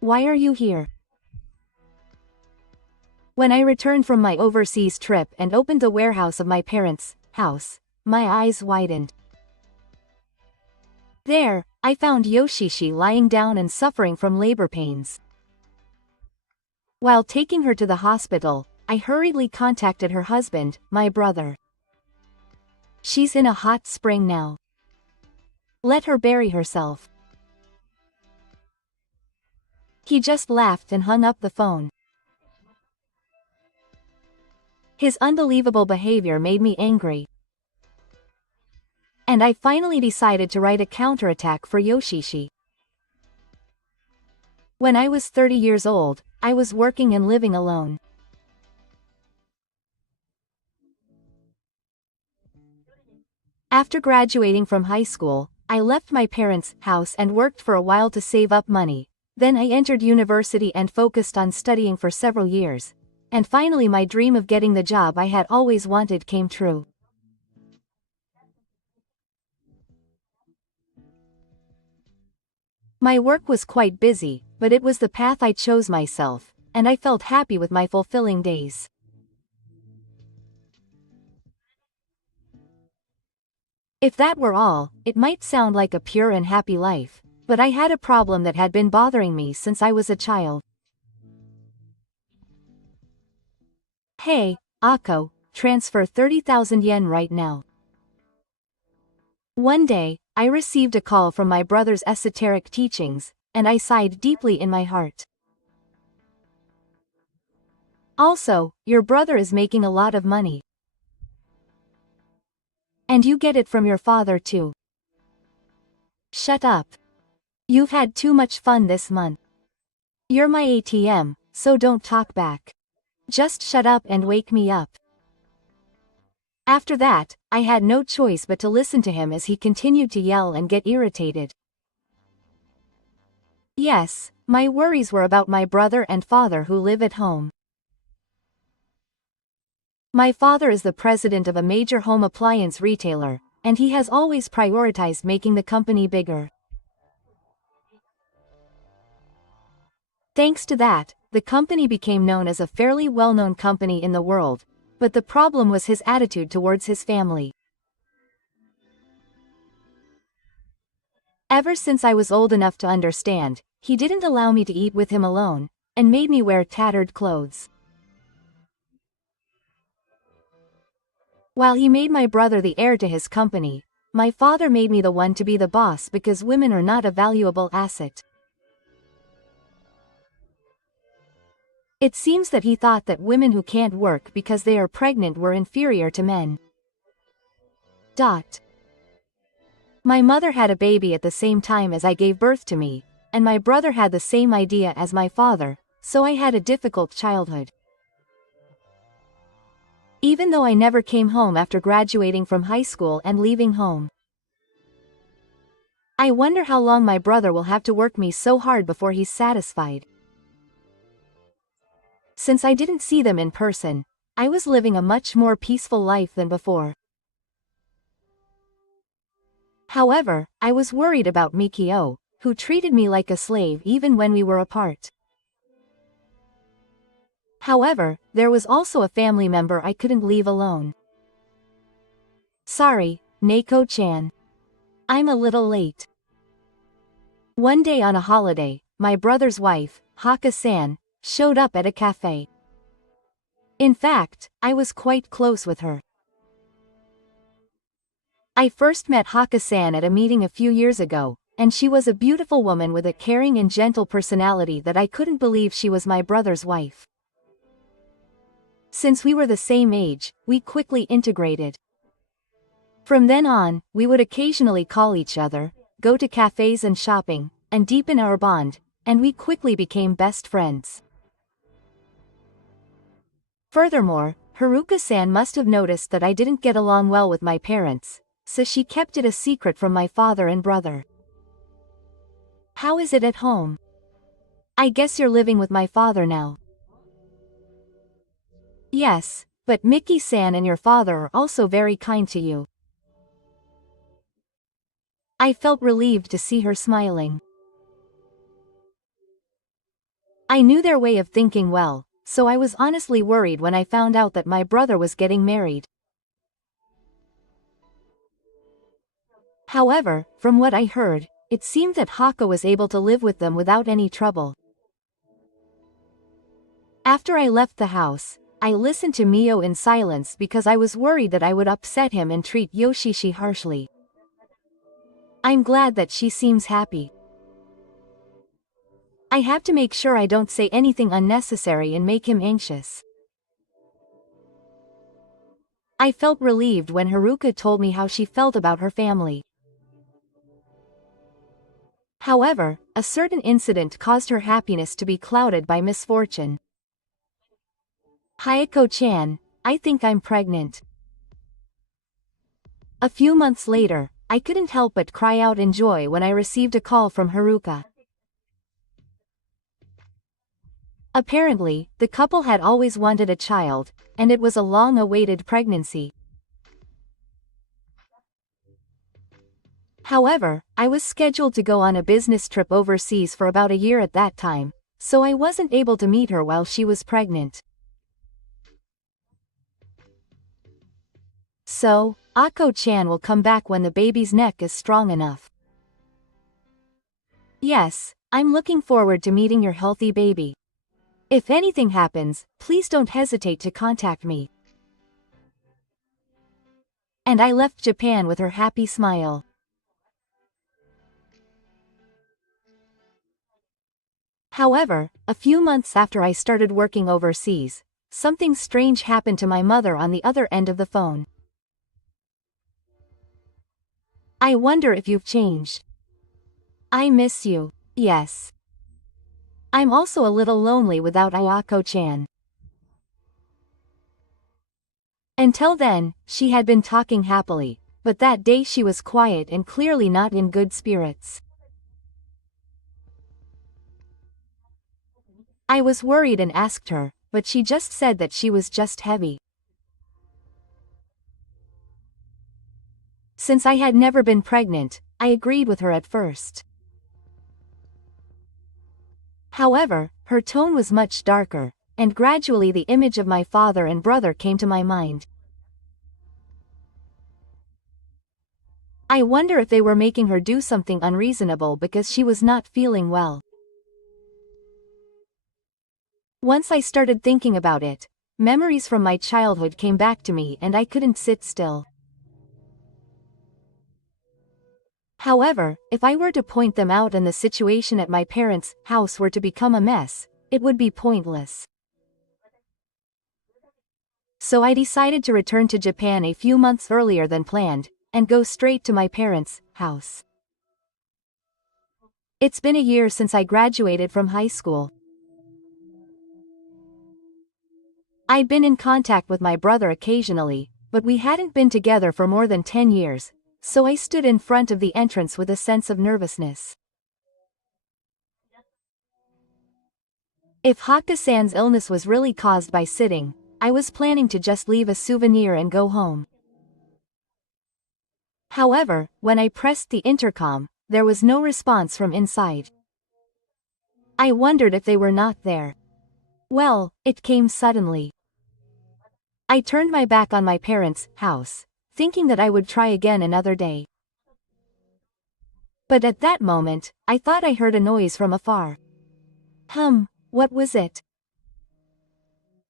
Why are you here? When I returned from my overseas trip and opened the warehouse of my parents' house, my eyes widened. There, I found Yoshishi lying down and suffering from labor pains. While taking her to the hospital, I hurriedly contacted her husband, my brother. She's in a hot spring now. Let her bury herself. He just laughed and hung up the phone. His unbelievable behavior made me angry. And I finally decided to write a counterattack for Yoshishi. When I was 30 years old, I was working and living alone. After graduating from high school, I left my parents' house and worked for a while to save up money. Then I entered university and focused on studying for several years. And finally my dream of getting the job I had always wanted came true. My work was quite busy, but it was the path I chose myself, and I felt happy with my fulfilling days. If that were all, it might sound like a pure and happy life, but I had a problem that had been bothering me since I was a child. Hey, Akko, transfer 30,000 yen right now. One day, I received a call from my brother's esoteric teachings, and I sighed deeply in my heart. Also, your brother is making a lot of money. And you get it from your father too. Shut up. You've had too much fun this month. You're my ATM, so don't talk back. Just shut up and wake me up. After that, I had no choice but to listen to him as he continued to yell and get irritated. Yes, my worries were about my brother and father who live at home. My father is the president of a major home appliance retailer, and he has always prioritized making the company bigger. Thanks to that, the company became known as a fairly well-known company in the world, but the problem was his attitude towards his family. Ever since I was old enough to understand, he didn't allow me to eat with him alone, and made me wear tattered clothes. While he made my brother the heir to his company, my father made me the one to be the boss because women are not a valuable asset. It seems that he thought that women who can't work because they are pregnant were inferior to men. My mother had a baby at the same time as I gave birth to me, and my brother had the same idea as my father, so I had a difficult childhood. Even though I never came home after graduating from high school and leaving home. I wonder how long my brother will have to work me so hard before he's satisfied. Since I didn't see them in person, I was living a much more peaceful life than before. However, I was worried about Mikio, who treated me like a slave even when we were apart. However, there was also a family member I couldn't leave alone. Sorry, Neko-chan. I'm a little late. One day on a holiday, my brother's wife, Haka-san, showed up at a cafe. In fact, I was quite close with her. I first met Haka-san at a meeting a few years ago, and she was a beautiful woman with a caring and gentle personality that I couldn't believe she was my brother's wife. Since we were the same age, we quickly integrated. From then on, we would occasionally call each other, go to cafes and shopping, and deepen our bond, and we quickly became best friends. Furthermore, Haruka-san must have noticed that I didn't get along well with my parents, so she kept it a secret from my father and brother. How is it at home? I guess you're living with my father now. Yes, but Miki-san and your father are also very kind to you. I felt relieved to see her smiling. I knew their way of thinking well, so I was honestly worried when I found out that my brother was getting married. However, from what I heard, it seemed that Haka was able to live with them without any trouble. After I left the house, I listened to Mio in silence because I was worried that I would upset him and treat Yoshishi harshly. I'm glad that she seems happy. I have to make sure I don't say anything unnecessary and make him anxious. I felt relieved when Haruka told me how she felt about her family. However, a certain incident caused her happiness to be clouded by misfortune. Hayako-chan, I think I'm pregnant. A few months later, I couldn't help but cry out in joy when I received a call from Haruka. Apparently, the couple had always wanted a child, and it was a long-awaited pregnancy. However, I was scheduled to go on a business trip overseas for about a year at that time, so I wasn't able to meet her while she was pregnant. So, Ako-chan will come back when the baby's neck is strong enough. Yes, I'm looking forward to meeting your healthy baby. If anything happens, please don't hesitate to contact me. And I left Japan with her happy smile. However, a few months after I started working overseas, something strange happened to my mother on the other end of the phone. I wonder if you've changed. I miss you. Yes. I'm also a little lonely without Ayako-chan. Until then, she had been talking happily, but that day she was quiet and clearly not in good spirits. I was worried and asked her, but she just said that she was just heavy. Since I had never been pregnant, I agreed with her at first. However, her tone was much darker, and gradually the image of my father and brother came to my mind. I wonder if they were making her do something unreasonable because she was not feeling well. Once I started thinking about it, memories from my childhood came back to me and I couldn't sit still. However, if I were to point them out and the situation at my parents' house were to become a mess, it would be pointless. So I decided to return to Japan a few months earlier than planned, and go straight to my parents' house. It's been a year since I graduated from high school. I'd been in contact with my brother occasionally, but we hadn't been together for more than 10 years, so I stood in front of the entrance with a sense of nervousness. If Haka-san's illness was really caused by sitting, I was planning to just leave a souvenir and go home. However, when I pressed the intercom, there was no response from inside. I wondered if they were not there. Well, it came suddenly. I turned my back on my parents' house, thinking that I would try again another day. But at that moment, I thought I heard a noise from afar. What was it?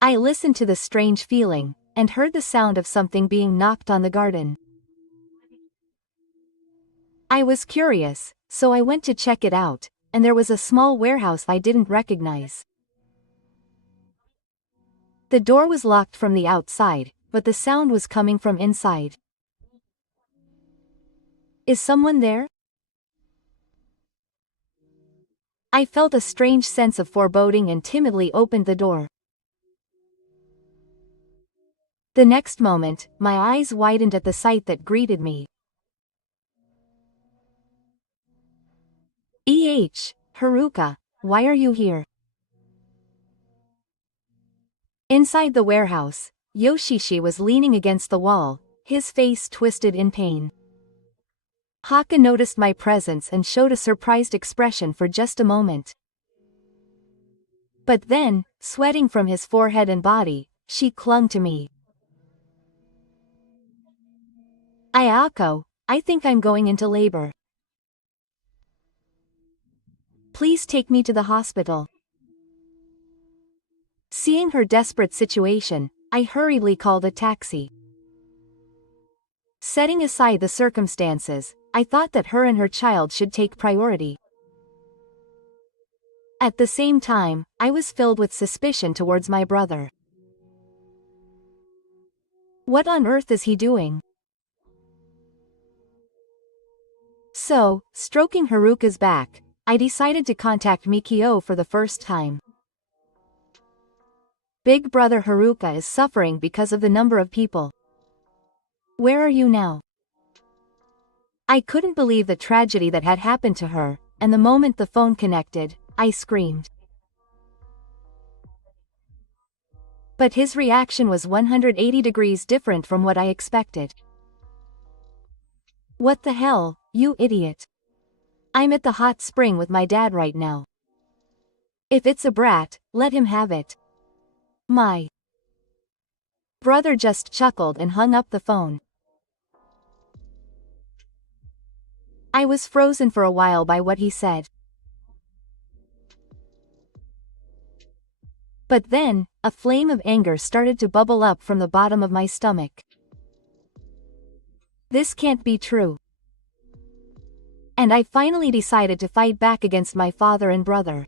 I listened to the strange feeling, and heard the sound of something being knocked on the garden. I was curious, so I went to check it out, and there was a small warehouse I didn't recognize. The door was locked from the outside, but the sound was coming from inside. Is someone there? I felt a strange sense of foreboding and timidly opened the door. The next moment, my eyes widened at the sight that greeted me. Haruka, why are you here? Inside the warehouse, Yoshishi was leaning against the wall, his face twisted in pain. Haka noticed my presence and showed a surprised expression for just a moment. But then, sweating from his forehead and body, she clung to me. Ayako, I think I'm going into labor. Please take me to the hospital. Seeing her desperate situation, I hurriedly called a taxi. Setting aside the circumstances, I thought that her and her child should take priority. At the same time, I was filled with suspicion towards my brother. What on earth is he doing? So, stroking Haruka's back, I decided to contact Mikio for the first time. Big brother Haruka is suffering because of the number of people. Where are you now? I couldn't believe the tragedy that had happened to her, and the moment the phone connected, I screamed. But his reaction was 180 degrees different from what I expected. What the hell, you idiot? I'm at the hot spring with my dad right now. If it's a brat, let him have it. My brother just chuckled and hung up the phone. I was frozen for a while by what he said. But then, a flame of anger started to bubble up from the bottom of my stomach. This can't be true. And I finally decided to fight back against my father and brother.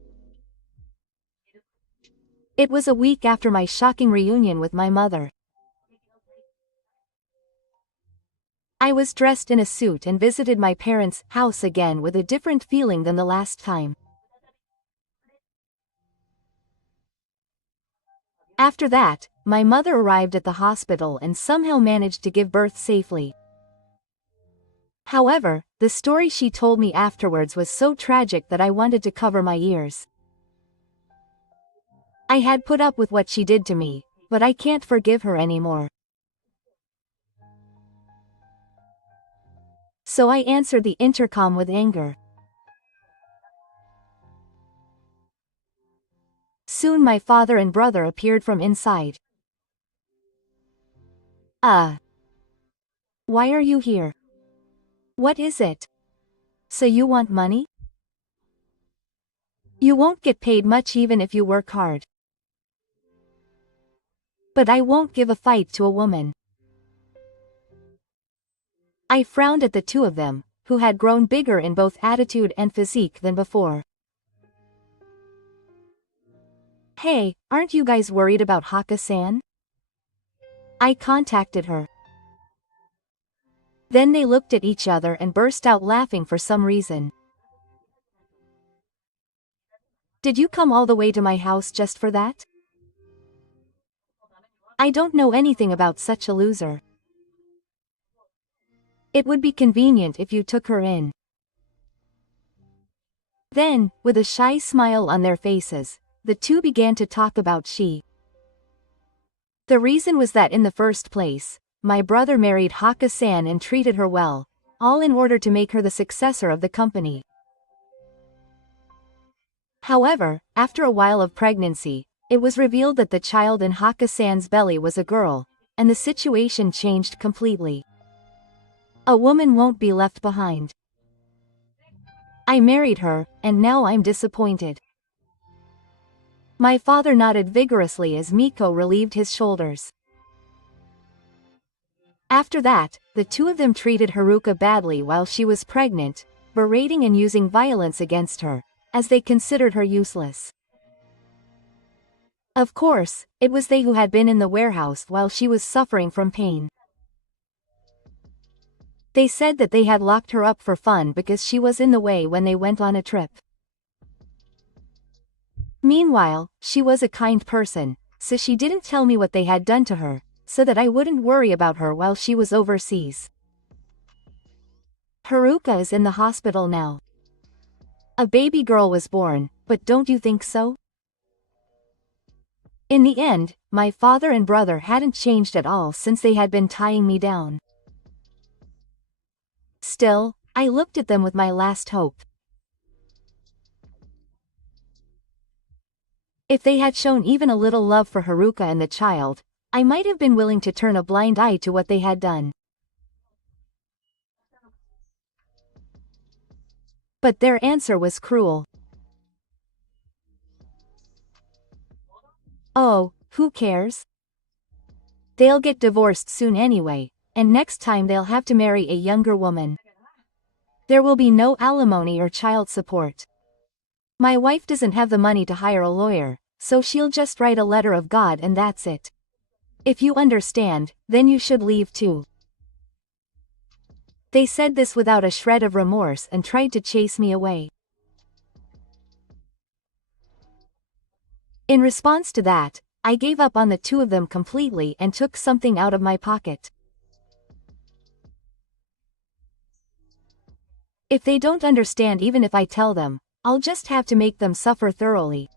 It was a week after my shocking reunion with my mother. I was dressed in a suit and visited my parents' house again with a different feeling than the last time. After that, my mother arrived at the hospital and somehow managed to give birth safely. However, the story she told me afterwards was so tragic that I wanted to cover my ears. I had put up with what she did to me, but I can't forgive her anymore. So I answered the intercom with anger. Soon my father and brother appeared from inside. Why are you here? What is it? So you want money? You won't get paid much even if you work hard. But I won't give a fight to a woman. I frowned at the two of them, who had grown bigger in both attitude and physique than before. Hey, aren't you guys worried about Haka-san? I contacted her. Then they looked at each other and burst out laughing for some reason. Did you come all the way to my house just for that? I don't know anything about such a loser. It would be convenient if you took her in. Then, with a shy smile on their faces, the two began to talk about she. The reason was that in the first place, my brother married Haka-san and treated her well, all in order to make her the successor of the company. However, after a while of pregnancy, it was revealed that the child in Haka-san's belly was a girl, and the situation changed completely. A woman won't be left behind. I married her, and now I'm disappointed. My father nodded vigorously as Miko relieved his shoulders. After that, the two of them treated Haruka badly while she was pregnant, berating and using violence against her, as they considered her useless. Of course, it was they who had been in the warehouse while she was suffering from pain. They said that they had locked her up for fun because she was in the way when they went on a trip. Meanwhile, she was a kind person, so she didn't tell me what they had done to her, so that I wouldn't worry about her while she was overseas. Haruka is in the hospital now. A baby girl was born, but don't you think so? In the end, my father and brother hadn't changed at all since they had been tying me down. Still, I looked at them with my last hope. If they had shown even a little love for Haruka and the child, I might have been willing to turn a blind eye to what they had done. But their answer was cruel. Oh, who cares? They'll get divorced soon anyway, and next time they'll have to marry a younger woman. There will be no alimony or child support. My wife doesn't have the money to hire a lawyer, so she'll just write a letter of God and that's it. If you understand, then you should leave too. They said this without a shred of remorse and tried to chase me away. In response to that, I gave up on the two of them completely and took something out of my pocket. If they don't understand even if I tell them, I'll just have to make them suffer thoroughly.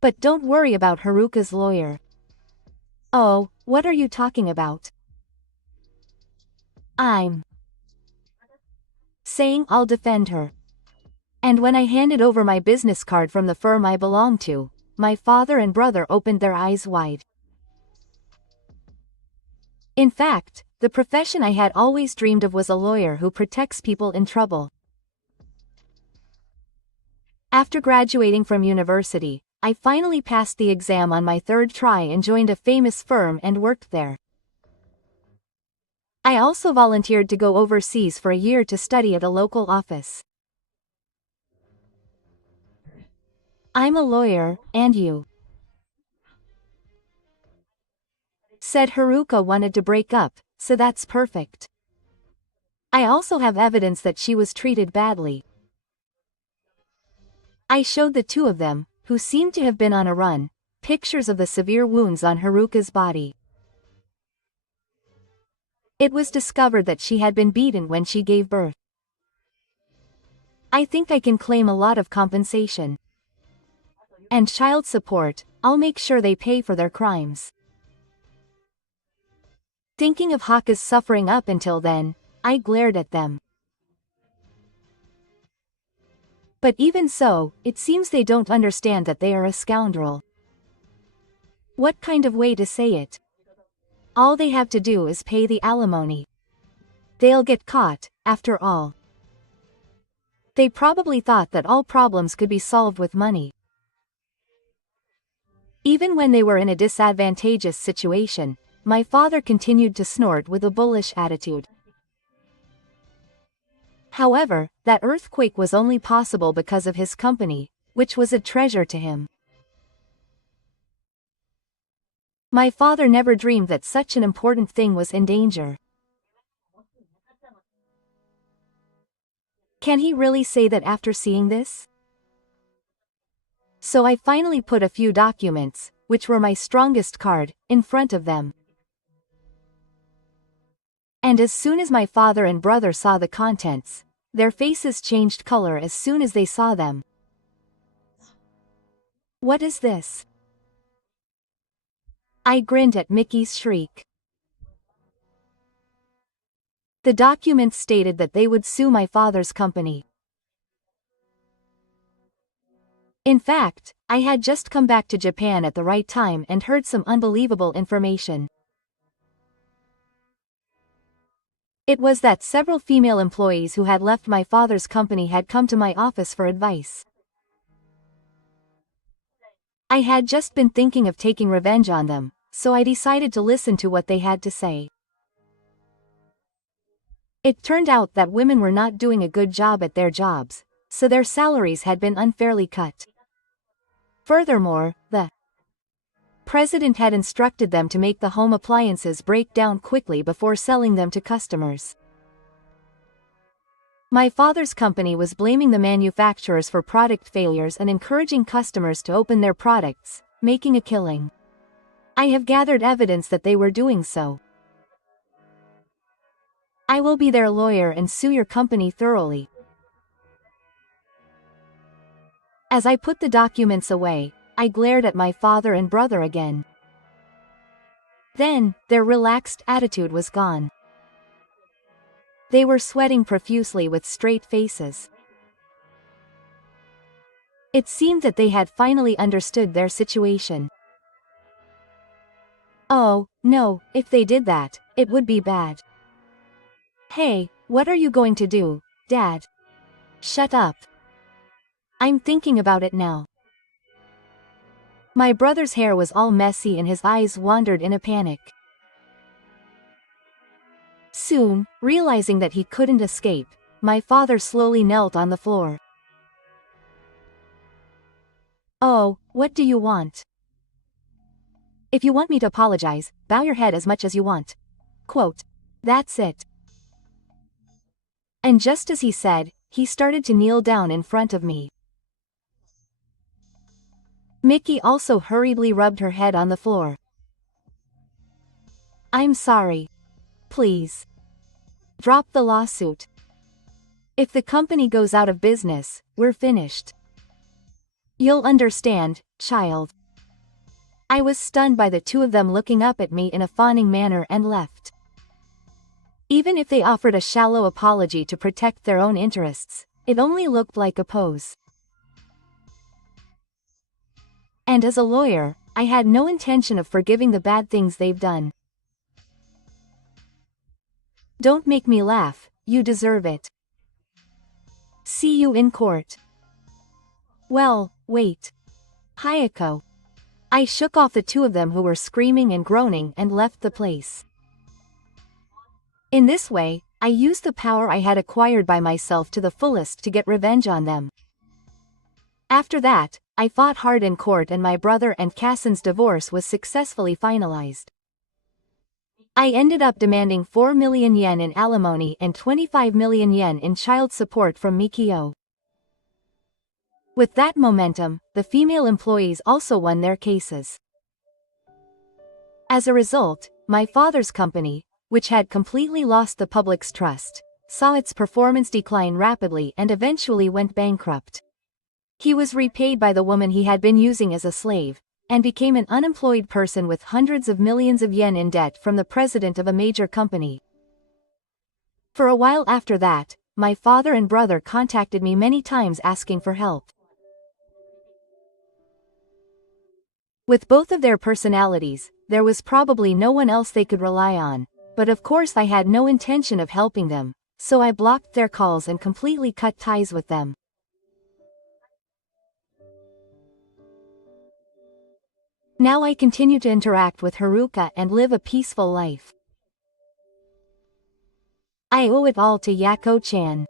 But don't worry about Haruka's lawyer. Oh, what are you talking about? I'm saying I'll defend her. And when I handed over my business card from the firm I belong to, my father and brother opened their eyes wide. In fact, the profession I had always dreamed of was a lawyer who protects people in trouble. After graduating from university, I finally passed the exam on my third try and joined a famous firm and worked there. I also volunteered to go overseas for a year to study at a local office. I'm a lawyer, and you said Haruka wanted to break up, so that's perfect. I also have evidence that she was treated badly. I showed the two of them, who seemed to have been on a run, pictures of the severe wounds on Haruka's body. It was discovered that she had been beaten when she gave birth. I think I can claim a lot of compensation. And child support, I'll make sure they pay for their crimes. Thinking of Haka's suffering up until then, I glared at them. But even so, it seems they don't understand that they are a scoundrel. What kind of way to say it? All they have to do is pay the alimony. They'll get caught, after all. They probably thought that all problems could be solved with money. Even when they were in a disadvantageous situation, my father continued to snort with a bullish attitude. However, that earthquake was only possible because of his company, which was a treasure to him. My father never dreamed that such an important thing was in danger. Can he really say that after seeing this? So I finally put a few documents, which were my strongest card, in front of them. And as soon as my father and brother saw the contents, their faces changed color as soon as they saw them. What is this? I grinned at Mickey's shriek. The documents stated that they would sue my father's company. In fact, I had just come back to Japan at the right time and heard some unbelievable information. It was that several female employees who had left my father's company had come to my office for advice. I had just been thinking of taking revenge on them, so I decided to listen to what they had to say. It turned out that women were not doing a good job at their jobs, so their salaries had been unfairly cut. Furthermore, the president had instructed them to make the home appliances break down quickly before selling them to customers. My father's company was blaming the manufacturers for product failures and encouraging customers to open their products, making a killing. I have gathered evidence that they were doing so. I will be their lawyer and sue your company thoroughly. As I put the documents away, I glared at my father and brother again. Then, their relaxed attitude was gone. They were sweating profusely with straight faces. It seemed that they had finally understood their situation. Oh, no, if they did that, it would be bad. Hey, what are you going to do, Dad? Shut up. I'm thinking about it now. My brother's hair was all messy and his eyes wandered in a panic. Soon, realizing that he couldn't escape, my father slowly knelt on the floor. Oh, what do you want? If you want me to apologize, bow your head as much as you want. Quote. That's it. And just as he said, he started to kneel down in front of me. Mickey also hurriedly rubbed her head on the floor. I'm sorry. Please. Drop the lawsuit. If the company goes out of business, we're finished. You'll understand, child. I was stunned by the two of them looking up at me in a fawning manner and left. Even if they offered a shallow apology to protect their own interests, it only looked like a pose. And as a lawyer, I had no intention of forgiving the bad things they've done. Don't make me laugh, you deserve it. See you in court. Well, wait. Hayako. I shook off the two of them who were screaming and groaning and left the place. In this way, I used the power I had acquired by myself to the fullest to get revenge on them. After that, I fought hard in court and my brother and Kassen's divorce was successfully finalized. I ended up demanding 4 million yen in alimony and 25 million yen in child support from Mikio. With that momentum, the female employees also won their cases. As a result, my father's company, which had completely lost the public's trust, saw its performance decline rapidly and eventually went bankrupt. He was repaid by the woman he had been using as a slave, and became an unemployed person with hundreds of millions of yen in debt from the president of a major company. For a while after that, my father and brother contacted me many times asking for help. With both of their personalities, there was probably no one else they could rely on, but of course I had no intention of helping them, so I blocked their calls and completely cut ties with them. Now I continue to interact with Haruka and live a peaceful life. I owe it all to Yako-chan.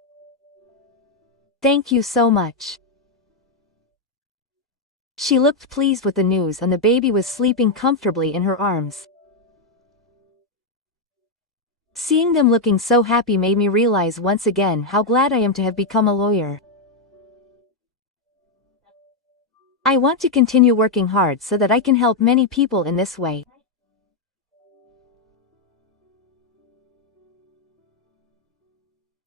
Thank you so much. She looked pleased with the news and the baby was sleeping comfortably in her arms. Seeing them looking so happy made me realize once again how glad I am to have become a lawyer. I want to continue working hard so that I can help many people in this way.